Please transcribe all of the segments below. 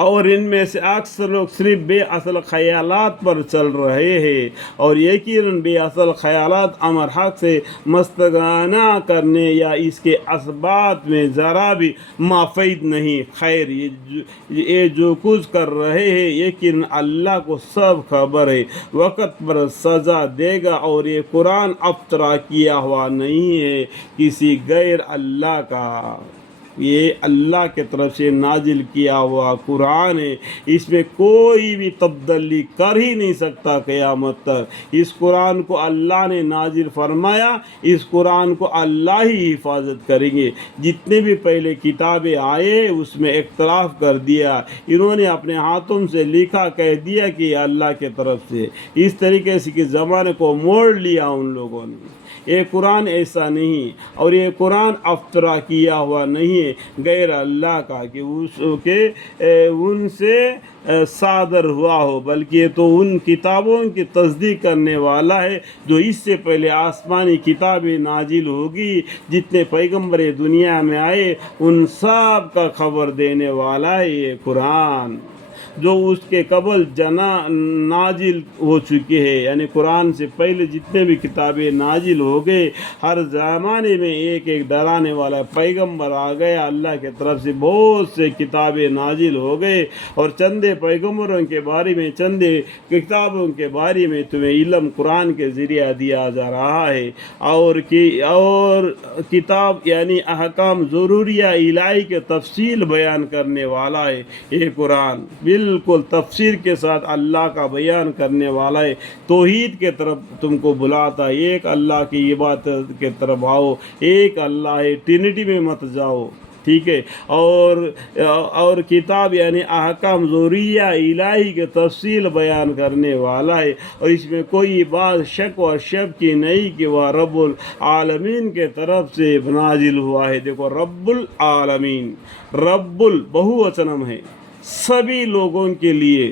اور ان میں سے اکثر لوگ صرف بے اصل خیالات پر چل رہے ہیں، اور یقیناً بے اصل خیالات امر حق سے مستغنا کرنے یا اس کے اسباب میں ذرا بھی مفید نہیں۔ خیر، یہ جو کچھ کر رہے ہیں یقیناً اللہ کو سب خبر ہے، وقت پر سزا دے گا۔ اور یہ قرآن افطرا کیا ہوا نہیں ہے کسی غیر اللہ کا، یہ اللہ کے طرف سے نازل کیا ہوا قرآن ہے، اس میں کوئی بھی تبدیلی کر ہی نہیں سکتا قیامت تک۔ اس قرآن کو اللہ نے نازل فرمایا، اس قرآن کو اللہ ہی حفاظت کریں گے۔ جتنے بھی پہلے کتابیں آئے اس میں اختلاف کر دیا، انہوں نے اپنے ہاتھوں سے لکھا، کہہ دیا کہ یہ اللہ کے طرف سے، اس طریقے سے کہ زمانے کو موڑ لیا ان لوگوں نے۔ یہ قرآن ایسا نہیں، اور یہ قرآن افطرا کیا ہوا نہیں ہے غیر اللہ کا کہ ان سے صادر ہوا ہو، بلکہ یہ تو ان کتابوں کی تصدیق کرنے والا ہے جو اس سے پہلے آسمانی کتابیں نازل ہوگی۔ جتنے پیغمبر دنیا میں آئے ان سب کا خبر دینے والا ہے یہ قرآن، جو اس کے قبل نازل ہو چکے ہیں۔ یعنی قرآن سے پہلے جتنے بھی کتابیں نازل ہو گئے، ہر زمانے میں ایک ایک ڈرانے والا پیغمبر آ گیا، اللہ کے طرف سے بہت سے کتابیں نازل ہو گئے، اور چندے پیغمبروں کے بارے میں، چندے کتابوں کے بارے میں تمہیں علم قرآن کے ذریعہ دیا جا رہا ہے۔ اور کتاب یعنی احکام ضروریہ الہی کے تفصیل بیان کرنے والا ہے یہ قرآن، بالکل تفسیر کے ساتھ اللہ کا بیان کرنے والا ہے۔ توحید کے طرف تم کو بلاتا ہے، ایک اللہ کی عبادت کے طرف آؤ، ایک اللہ ہے، ٹرینٹی میں مت جاؤ، ٹھیک ہے۔ اور کتاب یعنی احکام ضروریہ الہی کے تفصیل بیان کرنے والا ہے، اور اس میں کوئی بات شک و شبہ کی نہیں کہ وہ رب العالمین کے طرف سے نازل ہوا ہے۔ دیکھو، رب العالمین، رب بہووچنم ہے، سبھی لوگوں کے لیے،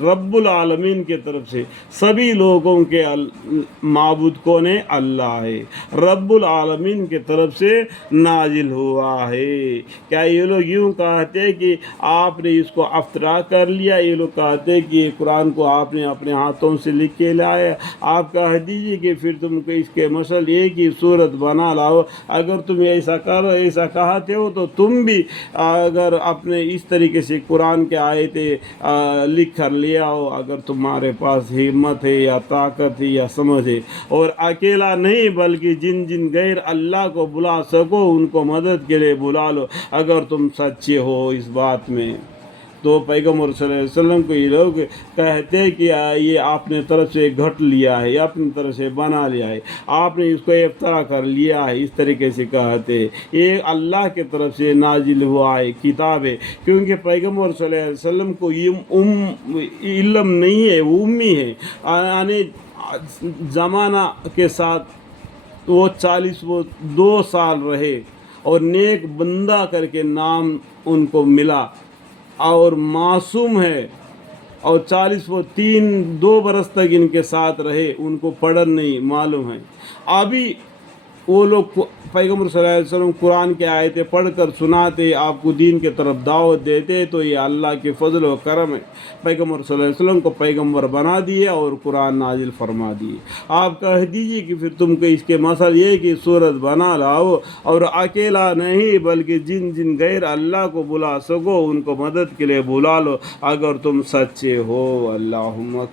رب العالمین کے طرف سے سبھی لوگوں کے معبود کون ہے؟ اللہ ہے، رب العالمین کے طرف سے نازل ہوا ہے۔ کیا یہ لوگ یوں کہتے ہیں کہ آپ نے اس کو افطرا کر لیا؟ یہ لوگ کہتے ہیں کہ یہ قرآن کو آپ نے اپنے ہاتھوں سے لکھ کے لایا۔ آپ کہہ دیجئے کہ پھر تم کو اس کے مثل ایک ہی صورت بنا لاؤ۔ اگر تم ایسا کرو، ایسا کہتے ہو تو تم بھی اگر اپنے اس طریقے سے قرآن کے آیتیں لکھ کر لیا ہو، اگر تمہارے پاس ہمت ہے یا طاقت ہے یا سمجھ ہے، اور اکیلا نہیں بلکہ جن جن غیر اللہ کو بلا سکو ان کو مدد کے لیے بلا لو، اگر تم سچے ہو اس بات میں۔ تو پیغمبر صلی اللہ علیہ وسلم کو یہ لوگ کہتے ہیں کہ یہ آپ نے طرف سے گھٹ لیا ہے، اپنی طرف سے بنا لیا ہے، آپ نے اس کو افطرا کر لیا ہے، اس طریقے سے کہتے ہیں۔ یہ اللہ کے طرف سے نازل ہوا ہے کتاب ہے، کیونکہ پیغمبر صلی اللہ علیہ وسلم کو علم نہیں ہے، وہ امی ہے، یعنی زمانہ کے ساتھ وہ 42 سال رہے، اور نیک بندہ کر کے نام ان کو ملا، اور معصوم ہے، اور 2 برس تک ان کے ساتھ رہے، ان کو پڑھن نہیں معلوم ہے۔ ابھی وہ لوگ پیغمبر صلی اللہ علیہ وسلم قرآن کے آیتیں پڑھ کر سناتے، آپ کو دین کے طرف دعوت دیتے، تو یہ اللہ کے فضل و کرم ہے، پیغمبر صلی اللہ علیہ وسلم کو پیغمبر بنا دیے اور قرآن نازل فرما دیے۔ آپ کہہ دیجئے کہ پھر تم کو اس کے مثل یہ کہ صورت بنا لاؤ، اور اکیلا نہیں بلکہ جن جن غیر اللہ کو بلا سکو ان کو مدد کے لیے بلا لو، اگر تم سچے ہو۔ اللہم